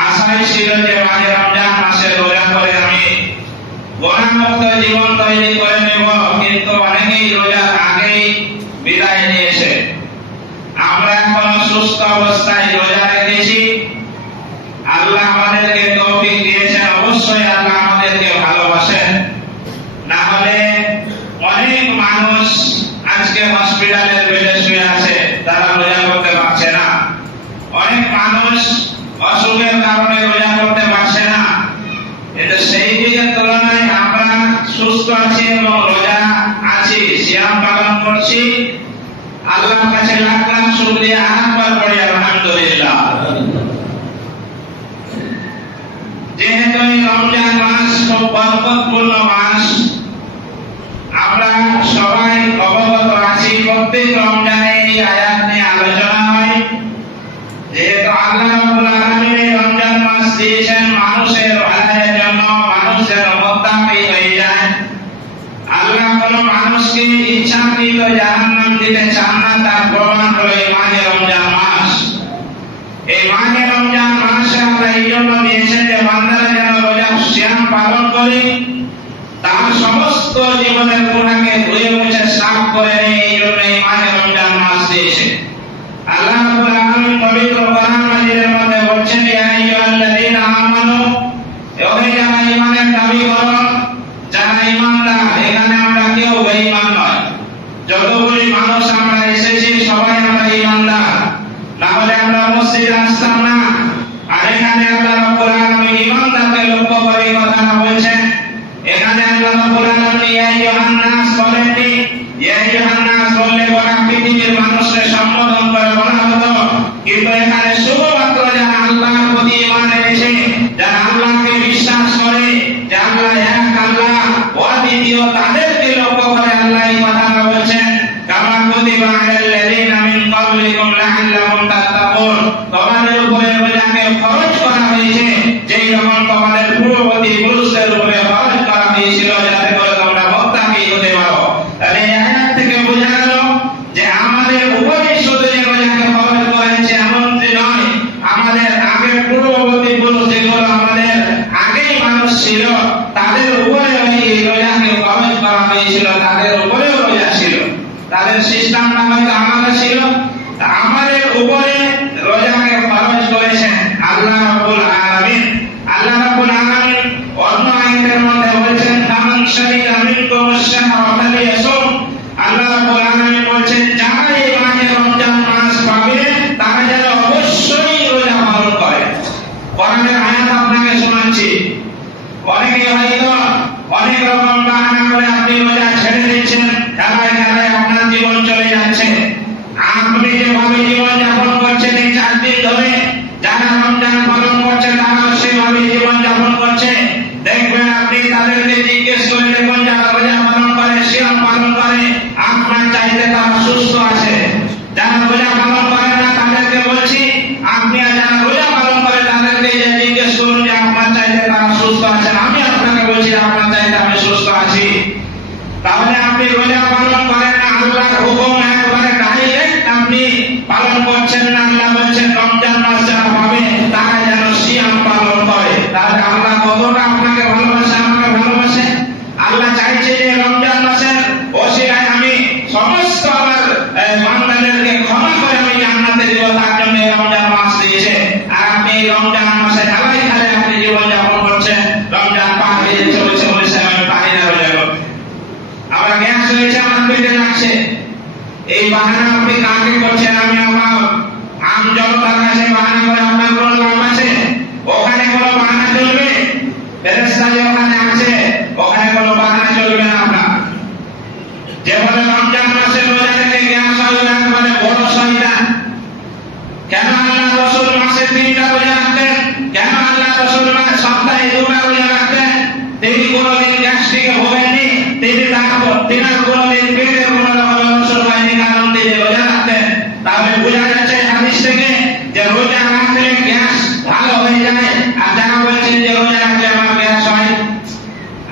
আশায় ছিল যে মাঝে রমজান মাসে রোজা করে আমি মুক্ত জীবন তৈরি করে নেব, কিন্তু অনেকেই রোজার আগেই বিদায় নিয়েছে। আমরা এখন সুস্থ অবস্থায় রোজা রেখেছি, আল্লাহ আমাদেরকে তৌফিক দিয়েছেন, অবশ্যই আল্লাহ আমাদেরকে ভালোবাসেন। না হলে অনেক মানুষ আজকে হসপিটালের বেডে শুয়ে আছে, তারা রোজা করতে পারছে না। অনেক মানুষ অসুখের কারণে রোজা করতে পারছে না। কিন্তু সেই দিকের তুলনায় আমরা সুস্থ আছি এবং রোজা আছি, সিয়াম পালন করছি, আল্লাহর কাছে লাখ লাখ শুকরিয়া আহ্বান করি আলহামদুলিল্লাহ। যেহেতু এই রমজান মাস খুব বরকতপূর্ণ মাস, আমরা সবাই অবগত আছি, প্রত্যেক রমজানে এই আয়াত নিয়ে আলোচনা হয়। যেহেতু আল্লাহ রাব্বুল আলামিন এই রমজান মাস দিয়েছেন মানুষের ভালোর জন্য, মানুষের মুত্তাকি হয়ে যায়। আল্লাহ কোন মানুষকে ইচ্ছাকৃত জাহান্নাম দিতে চান না, তার প্রমাণ হলো এই মাহে রমজান মাস। এই মাহে রমজান মাসে আল্লাহ এই জন্য দিয়েছেন যে বান্দারা যেন রোজা সিয়াম পালন করে তার সমস্ত জীবনের গুনাহকে ধুয়ে মুছে সাফ করে নেয়। এই জন্য এই মাহে রমজান মাস দিয়েছে। আল্লাহ রাব্বুল আলামিন পবিত্র কোরআন মাজিদের মধ্যে বলেছেন, ইয়া আইয়ুহাল্লাযীনা আমানু, ওহে যারা ঈমানের দাবি করো, যারা ঈমানদার। এখানে আমরা কেউ বেঈমান নয়, যতগুলি মানুষ আমরা এসেছি সবাই আমরা ঈমানদার, না হলে আমরা মসজিদে আসতাম না। আর এখানে আল্লাহ রাব্বুল আলামিন ঈমানদারকে লক্ষ্য করে এই কথাটা বলছেন। এখানে আল্লাহ রাব্বুল আলামিন ইয়া আইয়ুহান নাস বলেননি, ইয়া আইয়ুহান নাস বললে গোটা পৃথিবীর মানুষকে সম্বোধন করে বলা হতো, কিন্তু এখানে শুধুমাত্র যারা আল্লাহর প্রতি ঈমান এনেছে, যারা আল্লাহকে বিশ্বাস করে যে আল্লাহ এক, আল্লাহ অদ্বিতীয়, তাদেরকে লক্ষ্য করে আল্লাহ এই কথাটা বলছেন। কামা কুতিবা আলাল্লাযীনা মিন ক্বাবলিকুম লাআল্লাকুম তাত্তাকুন, তোমাদের উপরে রোজাকে ফরজ করা হয়েছে যেই রকম তোমাদের পূর্ববর্তী পুরুষদের উপরে ফরজ করা হয়েছিল, যাতে করে তোমরা মুত্তাকি হতে পারো। তাহলে এই আয়াত থেকে বোঝা গেল যে আমাদের উপরে শুধু যে রোজাকে ফরজ করেছে এমনটি নয়, আমাদের আগের পূর্ববর্তী পুরুষ যেগুলো আমাদের আগেই মানুষ ছিল তাদের উপরে এই রোজাকে ফরজ করা হয়েছিল, তাদের উপরেও রোজা ছিল। তাদের সিস্টেমটা হয়তো আমাদের ছিল, আমাদের উপরে রোজাকে ফরজ করেছেন আল্লাহ রাব্বুল আলামিন। আল্লাহ রাব্বুল আলামিন অন্য আয়াতের মধ্যে বলেছেন, ফামান শাহিদা মিনকুমুশ শাহরা ফালিয়াসুম। আল্লাহ রাব্বুল আলামিন বলেছেন, যারা এই মাহে রমজান মাস পাবে তারা যেন অবশ্যই রোজা পালন করে। কোরআনের আয়াত আপনাকে শোনাচ্ছি। অনেকে হয়তো অনেক রকম বাহানা করে আপনি রোজা ছেড়ে দিচ্ছেন, খেলায় খেলায় আপনার জীবন চলে যাচ্ছে। আপনি যেভাবে জীবন যাপন করছেন এই 4 দিন ধরে, যারা রমজান পালন করছে তারাও সেভাবে জীবন যাপন করছে। দেখবেন আপনি তাদেরকে জিজ্ঞেস করে দেখুন, যারা রোজা পালন করে, সিয়াম পালন করে, আপনার চাইতে তারা সুস্থ আছে। যারা রোজা পালন করে না তাদেরকে বলছি, আপনি যারা রোজা পালন করে তাদেরকে জিজ্ঞেস করুন যে আপনার চাইতে তারা সুস্থ আছেন। আমি আপনাকে বলছি আপনার চাইতে আমি সুস্থ আছি। তাহলে আপনি রোজা পালন করেন না, আল্লাহর হুকুম একবারে ডাইরেক্ট আপনি পালন করছেন না। আল্লাহ বলছেন রমজান মাস যারা পাবে তারা যেন সিয়াম পালন করে। তাহলে আল্লাহ কতটা আপনাকে ভালোবাসে, আমাকে ভালোবাসে। আল্লাহ চাইছে যে রমজান মাসের ওসিলায় আমি সমস্ত আমার বান্দাদেরকে ক্ষমা করে আমি জান্নাতে দেব, তার জন্য রমজান মাস দিয়েছে। আর আপনি রমজান মাসে খেলায় খেলায় আপনি জীবন যাপন করছেন, রমজান পার হয়ে চলেছে বলেছে আমি পারি না রোজা করতে, আমার গ্যাস হয়েছে, আমার পেটে লাগছে। এই বাহানা আপনি কাকে করছেন? আমি আমার আম জনতার কাছে বাহানা করে আপনার কোনো লাভ আছে? ওখানে কোনো বাহানা চলবে? ফেরেশতা যে ওখানে আছে ওখানে কোনো বাহানা চলবে না। আপনার যেভাবে রমজান মাসে রোজা রেখে গ্যাস হয়ে একবারে বড় শয়তান। কেন আল্লাহ রাসূল মাসে 3টা রোজা রাখতেন? কেন আল্লাহ রাসূল সপ্তাহে 2টা রোজা রাখতেন? তিনি কোনোদিন গ্যাস্ট্রিকে ভোগেননি, তিনি তিনার কোনোদিন পেটের কোনো রকম অসুখ হয়নি, কারণ তিনি রোজা রাখতেন। তাহলে বোঝা যাচ্ছে হাদিস থেকে যে রোজা রাখলে গ্যাস ভালো হয়ে যায়। আর যারা বলছেন যে রোজা রাখলে আমার গ্যাস হয়,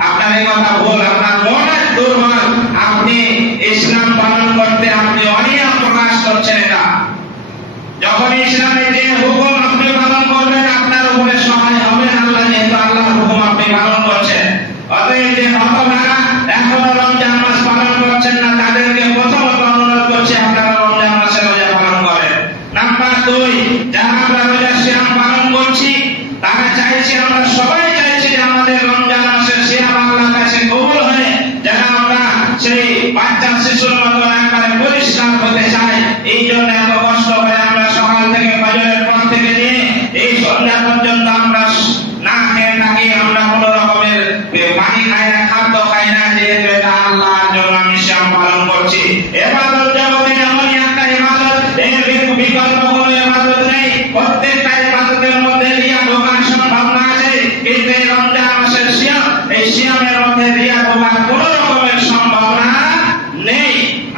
আপনার এই কথা ভুল, আপনার মনের দুর্বল। আপনি ইসলাম পালন করতে আপনি অনিয়ম প্রকাশ করছেন। এটা যখন ইসলামের যে হুকুম আপনি পালন করবেন আপনার উপরে সহায় হবেন আল্লাহ, যেহেতু আল্লাহর হুকুম আপনি পালন করছেন। অতএব যে সিয়ামের মধ্যে রিয়া ঢোকার কোন রকমের সম্ভাবনা নেই।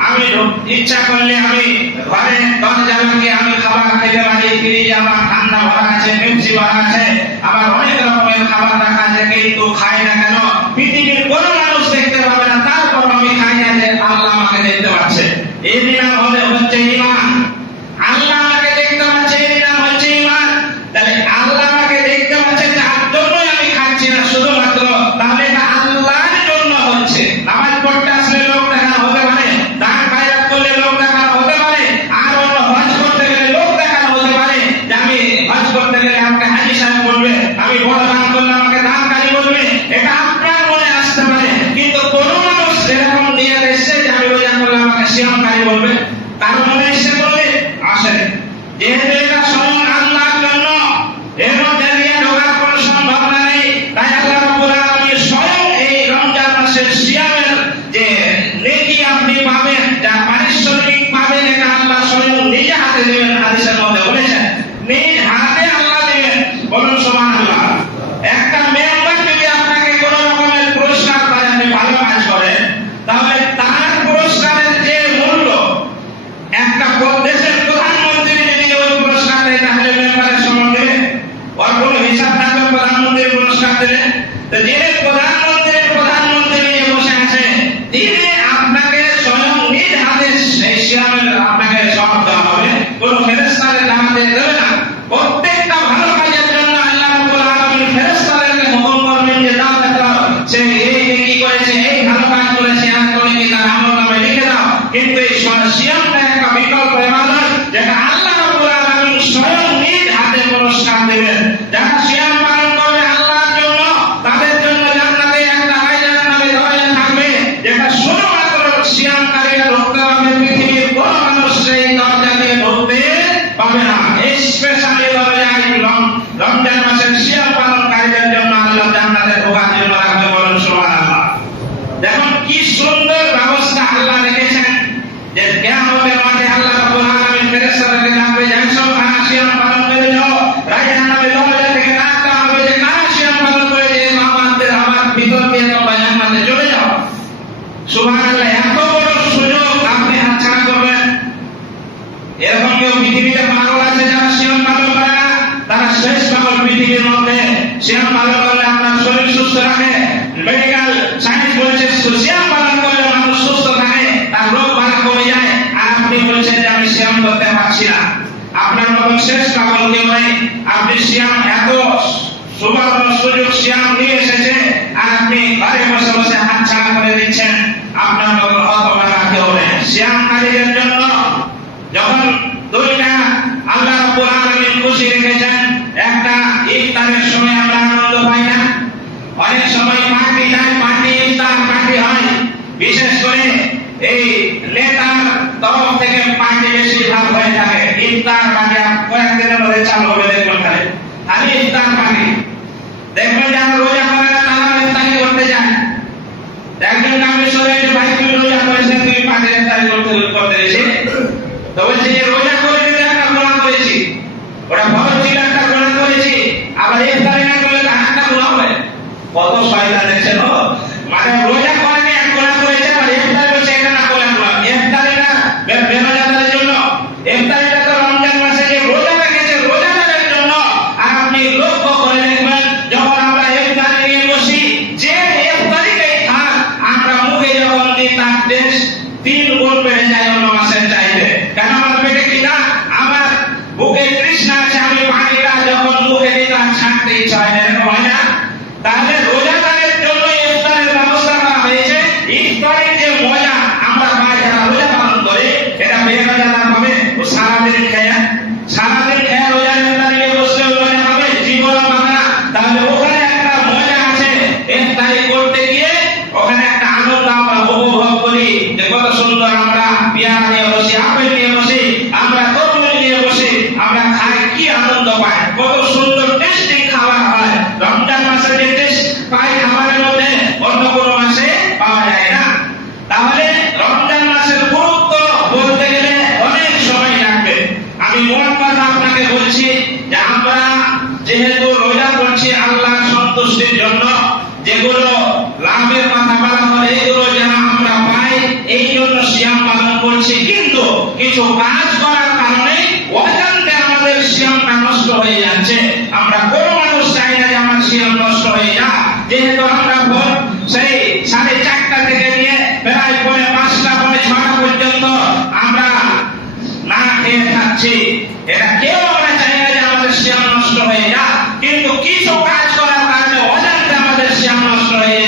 আমি ইচ্ছা করলে আমি ঘরে দরজা লাগিয়ে আমি খাবার খেতে পারি, ফ্রিজে আমার ঠান্ডা ভরা আছে, পেপসি ভরা আছে, আমার অনেক রকমের খাবার রাখা আছে, কিন্তু খাই না কেন? পৃথিবীর কোন মানুষ দেখতে পাবে না, তারপর আমি খাই না যে আল্লাহ আমাকে দেখতে পাচ্ছে। এই নাম হচ্ছে ঈমান। আল্লাহ আমাকে দেখতে পাচ্ছে, এই নাম হচ্ছে ঈমান। তাহলে আল্লাহ আমাকে দেখতে পাচ্ছে, তার জন্যই আমি খাচ্ছি না শুধুমাত্র, তাহলে এটা আল্লাহর জন্য হচ্ছে। নামাজ পড়তে আসলে লোক দেখানো হতে পারে, দান খয়রাত করলে লোক দেখানো হতে পারে, আর অন্য হজ করতে গেলে লোক দেখানো হতে পারে যে আমি হজ করতে গেলে আমাকে হাজী সাহেব বলবে, আমি বড় দান করলে আমাকে দানকারী বলবে, এটা আপনার মনে আসতে পারে। কিন্তু কোন মানুষ এরকম নিয়ে এসেছে যে আমি রোজা করলে আমাকে সিয়ামকারী বলবে? তার মনে এসে বলবে? আসে। যেহেতু এটা স্বয়ং আল্লাহর জন্য, এর মধ্যে রিয়া ঢোকার কোনো সম্ভাবনা নেই, তাই আল্লাহ রাব্বুল আলামিন স্বয়ং এই রমজান মাসের সিয়ামের যে নেকি আপনি পাবেন, যা পারিশ্রমিক পাবেন, এটা আল্লাহ স্বয়ং নিজে হাতে দেবেন। হাদিসের মধ্যে বলেছেন নিজ হাতে আল্লাহ দেবেন। বলুন সুবহানাল্লাহ। একটা মেম্বার যদি আপনাকে কোন রকমের পুরস্কার পায়, আপনি ভালো কাজ করেন, তাহলে তার পুরস্কারের যে মূল্য, একটা দেশের প্রধানমন্ত্রী যদি ওই পুরস্কার দেয়, তাহলে মেম্বারের সমান দেবে? ওর কোনো হিসাব থাকবে প্রধানমন্ত্রীর পুরস্কার দেবে? তো যে প্রধানমন্ত্রী নিয়ে বসে আছে, তিনি আপনাকে স্বয়ং নিজ হাতে সেই সিয়ামের আপনাকে সওয়াব দেওয়া হবে, কোন ফেরেশতাদের নামাতে দেবে না। প্রত্যেকটা ভালো কাজের জন্য আল্লাহ রাব্বুল আলামিন ফেরেশতাদেরকে হুকুম করবেন যে দাও দাও, সে এই নেকি করেছে, এই ভালো কাজ করেছে, আর করে কি তার আমলনামায় লিখে দাও। কিন্তু এই সিয়ামটা একটা বিকল্প ইবাদত, যেটা আল্লাহ রাব্বুল আলামিন স্বয়ং নিজ হাতে পুরস্কার দেবেন। যারা সিয়াম পালন করবে আল্লাহর জন্য, তাদের জন্য জান্নাতে একটা আয়নার নামে দরজা থাকবে, যেটা শুধুমাত্র সিয়ামকারীরা ঢুকতে পারবে, পৃথিবীর কোন মানুষ সেই দরজা দিয়ে ঢুকতে পাবে না। এই স্পেশালি দরজা রমজান মাসের সিয়াম পালনকারীদের জন্য আল্লাহ জান্নাতে ঢোকার জন্য রাখবে। বলুন সুবহানাল্লাহ। দেখুন কি সুন্দর ব্যবস্থা আল্লাহ রেখেছেন, যে কিয়ামতের মাঠে আল্লাহ রাব্বুল আলামিন ফেরেশতাদেরকে ডাকবে, যাও কারা সিয়াম পালন করে যাও, রায়হান নামে দরজা থেকে ডাকতে হবে যে কারা সিয়াম পালন করে যে আমার ভিতর দিয়ে তোমরা জান্নাতে চলে যাও। সুবহানাল্লাহ। এত বড় সুযোগ আপনি হাতছাড়া করবেন? এরকম কেউ পৃথিবীতে পাগল আছে যারা সিয়াম পালন করে না? তারা শেষ পাগল পৃথিবীর মধ্যে। সিয়াম পালন করলে আপনার শরীর সুস্থ রাখে। মেডিকেল সায়েন্স বলছে সিয়াম পালন করলে মানুষ সুস্থ থাকে, তার রোগ বালা কমে যায়, আর আপনি বলছেন যে আমি সিয়াম করতে পারছি না। আপনার মতো শেষ পাগল কেউ নেই। আপনি সিয়াম এত সুবর্ণ সুযোগ সিয়াম নিয়ে এসেছে, আর আপনি ঘরে বসে বসে হাতছাড়া করে দিচ্ছেন। আপনার মতো হতভাগা কেউ নেই। সিয়ামকারীদের জন্য যখন দুইটা আল্লাহ রাব্বুল আলামিন খুশি রেখেছেন, একটা ইফতারের সময় আমরা আনন্দ পাই না, অনেক সময় পার্টি যায়, পার্টি ইফতার পার্টি হয়, বিশেষ করে এই নেতার তরফ থেকে পার্টি বেশি ভাগ হয়ে থাকে। ইফতার পার্টি কয়েকদিনের মধ্যে চালু হবে, দেখবেন খালি ইফতার পার্টি। দেখবেন যারা রোজা করে না তারা ইফতারি করতে যায়। একজন কাউকে সরে ভাই তুমি রোজা করেছেন, তুমি পার্টি ইফতারি করতে এসে তো বলছে যে রোজা করে দিতে একটা গুনাহ করেছি, ওটা ফরজ ছিল একটা গুনাহ করেছি, আবার ইফতারি না করলে তো একটা গুনাহ হবে। কত শয়তান দেখছেন? মানে রোজা করেনি এক গুনাহ করেছে, আর ইফতারি বলছে এটা না করলে গুনাহ। ইফতারি না বেরোজাদারের জন্য, ইফতারিটা তো রমজান মাসে যে রোজা রেখেছে রোজাদারের জন্য। আর আপনি লক্ষ্য করে দেখবেন যখন আমরা ইফতারি নিয়ে বসি, যে ইফতারিটাই থাক, আমরা মুখে যখন দিই তার টেস্ট 3 গুণ বেড়ে যায় অন্য মাসের চাইতে। কেন? আমার পেটে খিদা, আমার বুকে তৃষ্ণা আছে, আমি পানিটা যখন মুখে দিই তার ছাড়তে ইচ্ছা হয় না, এরকম হয় না? তাহলে রোজাদারের জন্য ইফতারের ব্যবস্থা করা হয়েছে। ইফতারের যে মজা আমরা পাই যারা রোজা পালন করে, এটা বেরোজাদার পাবে। ও সারাদিন খেয়ে রোজা ইফতারি নিয়ে বসলে মজা পাবে, জীবন পাবে না। তাহলে ওখানে একটা মজা আছে, ইফতারি করতে গিয়ে ওখানে একটা আনন্দ আমরা উপভোগ করি, যে কত সুন্দর আমরা লাভের কথা বলা হলে এগুলো যেন আমরা পাই, এই জন্য সিয়াম পালন করছি। কিন্তু কিছু কাজ করার কারণে অজান্তে আমাদের সিয়ামটা নষ্ট হয়ে যাচ্ছে। আমরা কোনো মানুষ চাই না যে আমার সিয়াম নষ্ট হয়ে যাক। যেহেতু আমরা সেই 4:30 থেকে নিয়ে প্রায় 5:30 6টা পর্যন্ত আমরা না খেয়ে থাকছি, এটা কেউ আমরা চাই না যে আমাদের সিয়াম নষ্ট হয়ে যাক। কিন্তু কিছু কাজ করার কারণে অজান্তে আমাদের সিয়াম নষ্ট হয়ে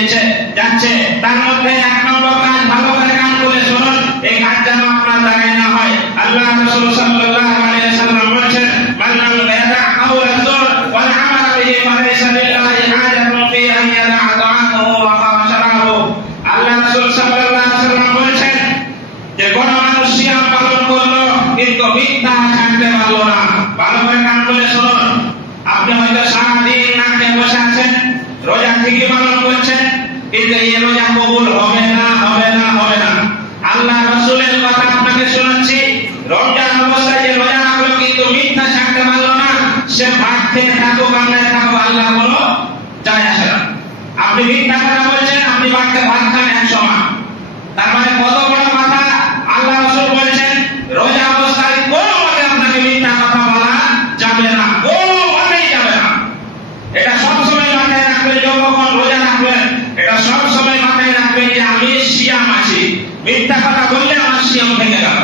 যাচ্ছে। তার মধ্যে 1 নম্বর কাজ, ভালো করে কান খুলে শুনুন, এই কাজ যেন আপনার দ্বারাই না হয়। আল্লাহ রাসূল সাল্লাল্লাহু আলাইহি ওয়াসাল্লাম বলেছেন, মান লাম ইয়াদা কাওলা যুর ওয়াল আমাল বিহি ফালাইসা লিল্লাহি হাজাতুন ফি আন ইয়াদা তাআমাহু ওয়া শারাবাহু। আল্লাহ রাসূল সাল্লাল্লাহু আলাইহি ওয়াসাল্লাম বলেছেন যে কোন মানুষ সিয়াম পালন করলো কিন্তু মিথ্যা ছাড়তে পারলো না। ভালো করে কান খুলে শুনুন। আপনি হয়তো সারা দিন না খেয়ে বসে আছেন, রোজা ঠিকই পালন করছেন, কিন্তু এই রোজা কবুল হবে না, হবে না, হবে না। আল্লাহ রাসূলের কথা আপনাকে শোনাচ্ছি, রমজান অবস্থায় যে রোজা রাখলো কিন্তু মিথ্যা ছাড়তে পারলো না, সে ভাত খেয়ে থাকুক আর না থাকুক আল্লাহ কোনো যায় আসে না। আপনি মিথ্যা কথা বলছেন, আপনি বাড়িতে ভাত খান 1 সময়, তার মানে কত বড় কথা। আল্লাহ রাসূল বলেছেন রোজা অবস্থায় কোনো মতে আপনাকে মিথ্যা কথা বলা যাবে না, কোনো মতেই যাবে না। এটা সব সময় মাথায় রাখবেন, যখন রোজা রাখবেন এটা সব সময় মাথায় রাখবেন যে আমি সিয়াম আছি। মিথ্যা কথা বললে আমার সিয়াম ভেঙে গেল।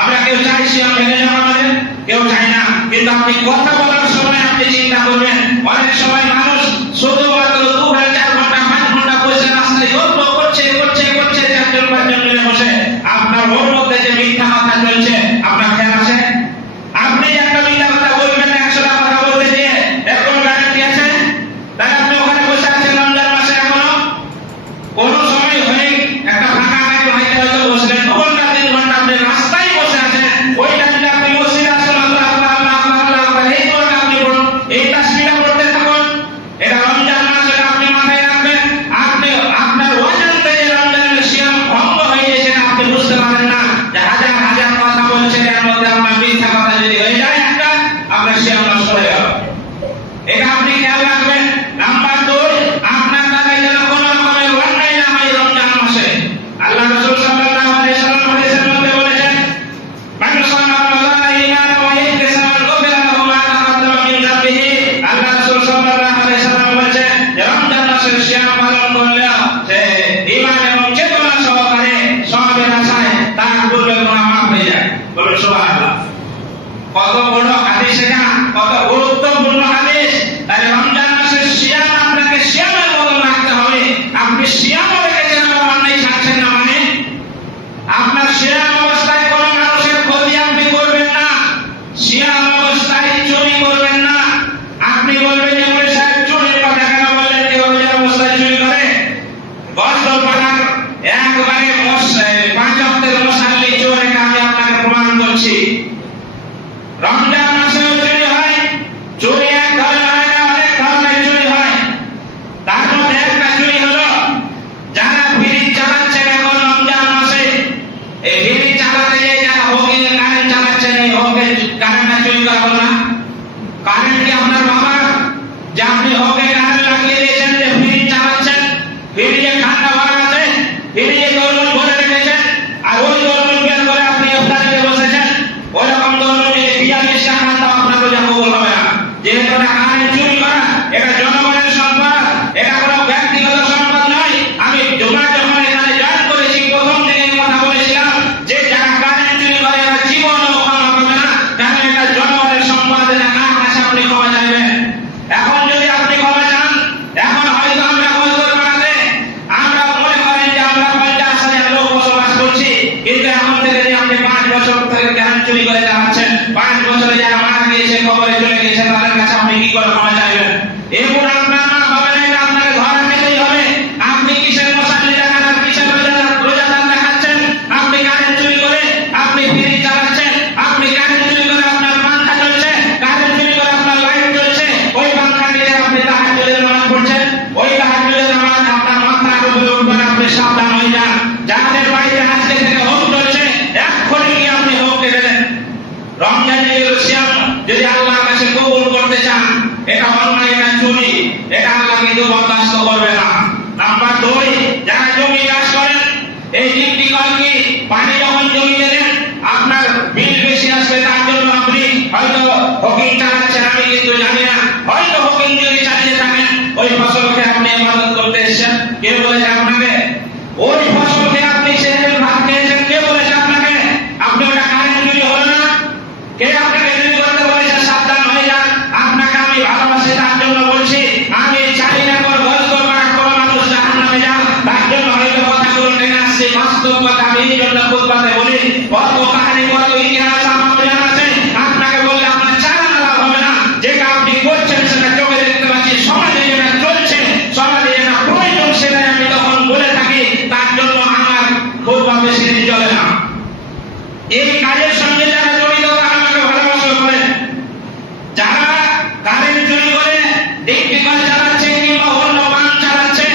আমরা কেউ চাই সিয়াম ভেঙে যাওয়া, আমাদের কেউ চাই না। কিন্তু আপনি কথা বলার সময় আপনি চিন্তা করবেন, অনেক সময় মানুষ শুধুমাত্র 2 ঘন্টা 4 ঘন্টা 5 ঘন্টা বসে রাস্তায় গল্প করছে 4-5 জন মিলে বসে, আপনার ওর মধ্যে যে মিথ্যা কথা চলছে আপনার খেয়াল আছে? আপনি একটা মিথ্যা কথা বলবেন 100টা কথা বলতে গিয়ে এর কোনো গ্যারান্টি আছে? তাই আপনি ওখানে বসে আছেন রমজান মাসে, এখনো কোন সময় হয়ে একটা ফাঁকা হয়তো বসলেন 2 ঘন্টা 3 ঘন্টা আপনি রাস্তায় বসে আছেন, ওই টাইমে আপনি মসজিদে আসুন, আল্লাহ আকবার আল্লাহ আকবার আল্লাহ আকবার এই করে আপনি বলুন, এই তাসবিহটা পড়তে থাকুন। এটা রমজান মাস, এটা আপনি মাথায় রাখবেন। আপনি আপনার অজান্তে যে রমজানের সিয়াম ভঙ্গ হয়ে গেছে আপনি বুঝতে পারেন না যে হাজার হাজার কথা বলছেন, এর মধ্যে আপনার মিথ্যা কথা যদি হয়ে যায় একটা, আপনার সিয়াম নষ্ট হয়ে গেল। এটা আপনি খেয়াল রাখবেন। নাম্বার 2, আপনার দ্বারাই যেন কোনো রকমের অন্যায় না হয় রমজান মাসে। আল্লাহ রাসূল সাল্লাল্লাহু আলাইহি ওয়াসাল্লাম হাদিসের মধ্যে বলেছেন, মান সামা রমাদান ঈমানান ওয়া ইহতিসাবান গুফিরা লাহু মা তাকাদ্দামা মিন যামবিহি। আল্লাহ রাসূল সাল্লাল্লাহু আলাইহি ওয়াসাল্লাম বলেছেন যে রমজান মাসের সিয়াম পালন করলে সে ঈমান এবং চেতনা সহকারে সওয়াবের আশায় তার পূর্বের গুনাহ মাফ হয়ে যায়। বলুন সুবহানাল্লাহ। কত বড় হাদিস এটা, কত গুরুত্বপূর্ণ হাদিস। তাই রমজান মাসের সিয়াম আপনাকে সিয়ামের মতো রাখতে হবে। আপনি সিয়াম রেখেছেন আর অন্যায় ছাড়ছেন না, মানে আপনার সিয়াম অবস্থায় কোনো মানুষের ক্ষতি আপনি করবেন না, সিয়াম অবস্থায় চুরি করবেন না। আপনি বলবেন যে বলে সাহেব চুরির কথা কেন বললেন, কেউ রোজার অবস্থায় চুরি করে? গজল পাঠার একবারে 5 ওয়াক্তের মুসাল্লি চোর, এটা আমি আপনাকে প্রমাণ করছি। রমজান মাসেও চুরি হয়, চুরি এক ধরনের হয় না, অনেক ধরনের চুরি হয়। তার মধ্যে একটা চুরি হলো যারা ফ্রিজ চালাচ্ছেন এখন রমজান মাসে, এই ফ্রিজ চালাতে গিয়ে যারা হোকে কারেন্ট চালাচ্ছেন, এই হোকে কারেন্টটা চুরি করা হলো না? কারেন্ট কি আপনার বাবা যে আপনি হোকে কারেন্ট লাগিয়ে দিয়েছেন যে ফ্রিজ চালাচ্ছেন, ফ্রিজে ঠান্ডা ভরা আছে, ফ্রিজে তরমুজ ভরে রেখেছেন, আর ওই তরমুজ বের করে আপনি ইফতারিতে বসেছেন, ওইরকম তরমুজ 42 টাকা দাম আপনার রোজা কবুল হবে না। যেহেতু এটা কারেন্ট চুরি করা, এটা জনগণের সম্পদ, এটা কোনো ব্যক্তিগত সম্পদ নয়। আমি যখন এখানে জয়েন করেছি প্রথম থেকে এই কথা বলেছিলাম যে যারা কারেন্ট চুরি করে এরা জীবনও ক্ষমা পাবে না, কারণ এটা জনগণের সম্পদ, এটা কার কাছে আপনি ক্ষমা চাইবেন? এখন যদি আপনি ক্ষমা চান, এখন হয়তো আমরা গজল পাড়াতে আমরা মনে করেন যে আমরা 50,000 লোক বসবাস করছি, কিন্তু এখন থেকে যে আপনি 5 বছর থেকে কারেন্ট চুরি করে চালাচ্ছেন, 5 বছরে যারা মারা গিয়েছে, কবরে চলে গেছে, তাদের কাছে আপনি কি করে ক্ষমা চাইবেন? এরপর আপনার মা হবে না, এটা আপনাকে ধরা খেতেই হবে। আপনি কিসের মশালি দেখান আর কিসের রোজাদার দেখাচ্ছেন? আপনি কারেন্ট চুরি করে আপনি ফ্রিজ চালাচ্ছেন, আপনি কারেন্ট চুরি করে আপনার পাঙ্খা চলছে, কারেন্ট চুরি করে আপনার লাইট চলছে, ওই পাঙ্খা দিয়ে আপনি তাহাজ্জুদের নামাজ পড়ছেন, ওই তাহাজ্জুদের নামাজ আপনার মাথার উপরে উঠবে, আপনি সাবধান হয়ে যান। যাদের বাড়িতে আজকে থেকে হোম চলছে, এক্ষুনি গিয়ে আপনি হোম কেটে দেন। রমজানের সিয়াম যদি আল্লাহর কাছে কবুল করতে চান, এটা অন্যায়, এটা চুরি, এটা আল্লাহ কিন্তু বরদাস্ত করবে না। নাম্বার 2, বলেছে আপনাকে? ওই ফসলকে আপনি সেদিন ভাত খেয়েছেন, কে বলেছে আপনাকে? আপনি ওটা কারেন্ট চুরি হলো না? কে আপনাকে চুরি করতে বলেছে? সাবধান হয়ে যান। আপনাকে আমি ভালোবাসি, তার জন্য বলছি। আমি চাই না কোনো গজগজ করা কোনো মানুষ জাহান্নামে যান। তার জন্য হয়তো কথাগুলো টেনে আসছে, বাস্তব কথা আমি এই জন্য খুতবাতে বলি। কত কাহিনী, কত ইতিহাস আমার জানা আছে। আপনাকে বললে আপনার চারা লাভ হবে না। যেটা আপনি করছেন সেটা চোখে দেখতে পাচ্ছি, সমাজে যেটা চলছে, সমাজে যেটা প্রয়োজন, সেটাই আমি তখন বলে থাকি। তার জন্য আমার খুতবা বেশি দিন চলে না। এই কাজের সঙ্গে যারা জড়িত তারা আমাকে ভালোবাসা করেন। যারা কারেন্ট চুরি করে ডিপটিকল চালাচ্ছে কিংবা অন্য বান চালাচ্ছে,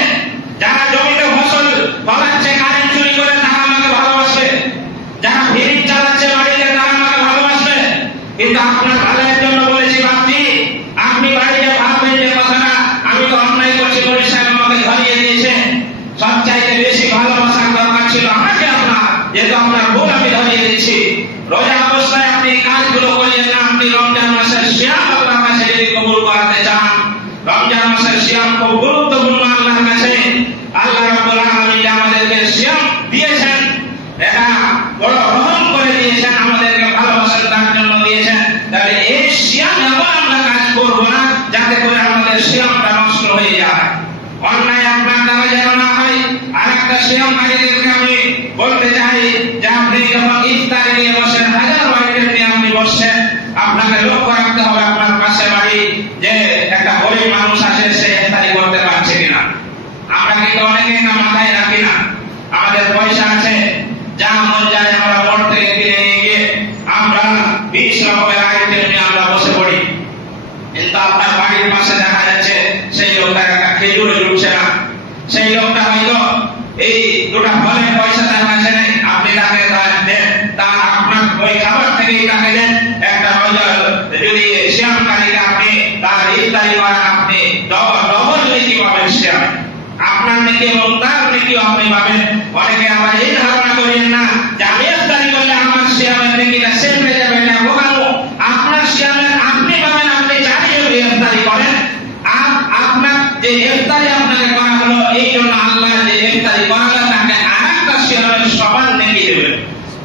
যারা জমিতে ফসল ফলাচ্ছে কারেন্ট চুরি করে, তারা আমাকে ভালোবাসে। যারা ফ্রিজ চালাচ্ছে বাড়িতে, তারা আমাকে ভালোবাসে। কিন্তু আপনার ভালোর জন্য বলেছি বাপজি, আপনি বাড়িতে ভাববেন যে কথাটা আমি তো অন্যায় করছি, বলে সাহেব আমাকে ধরিয়ে দিয়েছে। সবচাইতে বেশি ভালোবাসার দরকার ছিল আমাকে আপনার, যেহেতু আপনার ভুল আমি ধরিয়ে দিচ্ছি। রোজা অবস্থায় আপনি কাজগুলো করিয়েন না। আপনি রমজান মাসের সিয়াম আল্লাহর কাছে যদি কবুল করাতে চান, রমজান মাসের সিয়াম খুব গুরুত্বপূর্ণ আল্লাহর কাছে। আল্লাহ রাব্বুল আলামিন আমাদেরকে সিয়াম দিয়েছেন, এটা বড় রহম করে দিয়েছেন, আমাদেরকে ভালোবাসার তার জন্য দিয়েছেন। তাহলে এই সিয়াম এমন আমরা কাজ করব না যাতে করে আমাদের সিয়ামটা নষ্ট হয়ে যায়, অন্যায় আপনার দ্বারা যেন না হয়। আর একটা সিয়ামকারীদেরকে আমি বলতে চাই যে আপনি যখন ইফতারি নিয়ে বসেন, হাজার আইটেম নিয়ে আপনি বসছেন, আপনাকে লক্ষ্য রাখতে হবে আপনার পাশে বাড়ি যে একটা গরিব মানুষ আছে, সে ইফতারি করতে পারছে কিনা। আমরা কিন্তু অনেকেই না মাথায় রাখি না। আমাদের পয়সা আছে, যা মন যায় আমরা মোট থেকে কিনে নিয়ে গিয়ে আমরা 20 রকমের আইটেম নিয়ে আমরা বসে পড়ি। কিন্তু আপনার বাড়ির পাশে দেখা যাচ্ছে সেই লোকটা একটা খেজুরে জুটছে না, সেই লোকটা হয়তো এই দুটা ফলের পয়সা তার কাছে নেই, আপনি তাকে দেন, তার আপনার ওই খাবার থেকেই তাকে দেন। একটা যদি সিয়ামকারীকে আপনি তার ইফতারি করেন, আপনি ডবল নেকি পাবেন সিয়ামে, আপনার নেকি এবং তার নেকিও আপনি পাবেন। অনেকে আবার এই ধারণা করেন না যে আমি ইফতারি করলে আমার সিয়ামের নেকিটা সেম হয়ে যাবে, না বোকামো। আপনার সিয়ামের আপনি পাবেন, আপনি জানিয়ে ইফতারি করেন। আপনার যে ইফতারি আপনাকে করা হলো, এই জন্য আল্লাহ যে ইফতারি করালেন তাকে আরেকটা সিয়ামের সমান নেকি দেবেন।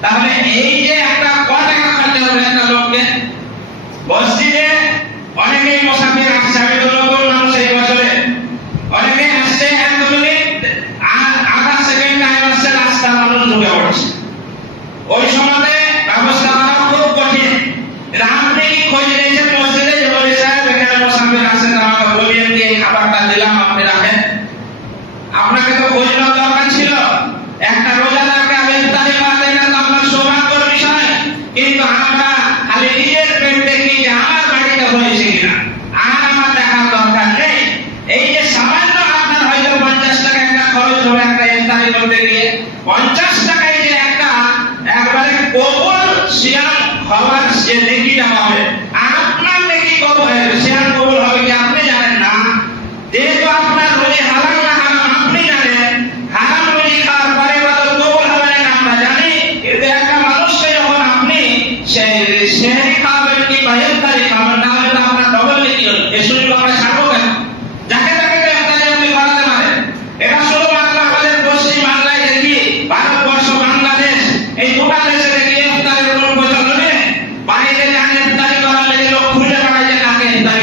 তাহলে এই যে একটা কত টাকা খরচা হবে একটা লোককে, মসজিদে অনেকেই মুসাফির আসছে, আমি তো নতুন মানুষ এই বছরে, অনেকে আসছে 1 মিনিট আধা সেকেন্ড টাইম আসছে, রাস্তা মানুষ ঢুকে পড়ছে। ওই সময়তে ব্যবস্থা করা খুব কঠিন। আপনি কি খোঁজ নিয়েছেন মসজিদে যে বলি সাহেব এখানে মুসাফির আসছে, আমাকে বলিয়েন দিয়ে খাবারটা দিলাম, আপনি রাখেন? আপনাকে তো খোঁজ নেওয়া দরকার ছিল। একটা রোজাদারকে আমি ইফতারি করাতে, এটা তো আপনার সৌভাগ্যের বিষয়। কিন্তু আমরা খালি নিজের পেট দেখি যে আমার বাড়িতে হয়েছে কিনা, আর আমার দেখার দরকার নেই। এই যে সামান্য আপনার হয়তো 50 টাকা একটা খরচ হবে একটা ইফতারি করতে গিয়ে, 50 টাকায় যে একটা একবারে কবুল সিয়াম হওয়ার যে নেকিটা পাবে, আপনার নেকি কত হবে? সিয়াম কবুল হবে কি আপনি জানেন না? যেহেতু আপনার রুজি হালাল না হারাম আপনি জানেন, হারাম রুজি খাওয়ার পরে ইবাদত কবুল হবে না আমরা জানি। কিন্তু একটা মানুষকে যখন আপনি সেহরি খাওয়াবেন কি বা ইফতারি খাওয়াবেন, তাহলে তো আপনার ডবল নেকি হলো। এই সুযোগ আমরা ছাড়বো কেন? যাকে তাকে ইফতারি আপনি করাতে পারেন। এটা শুধুমাত্র আমাদের পশ্চিম বাংলায় দেখি, ভারতবর্ষ বাংলাদেশ এই দুটা দেশে দেখি ইফতারের কোনো প্রচলন নেই। বাইরে যান ইফতারি করার লেগে লোক খুঁজে বেড়ায় যে কাকে ইফতারি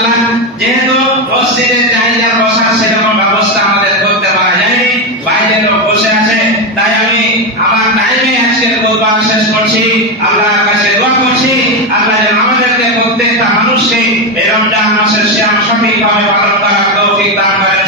ইনশাআল্লাহ। যেহেতু মসজিদের জায়গা বসার সেরকম ব্যবস্থা আমাদের করতে পারা যায়নি, বাইরে লোক বসে আছে, তাই আমি আমার টাইমে আজকের বলবার শেষ করছি। আল্লাহর কাছে দোয়া করছি আল্লাহ যেন আমাদেরকে প্রত্যেকটা মানুষকে এই রমজান মাসের সিয়াম সঠিকভাবে পালন করার তৌফিক দান করেন।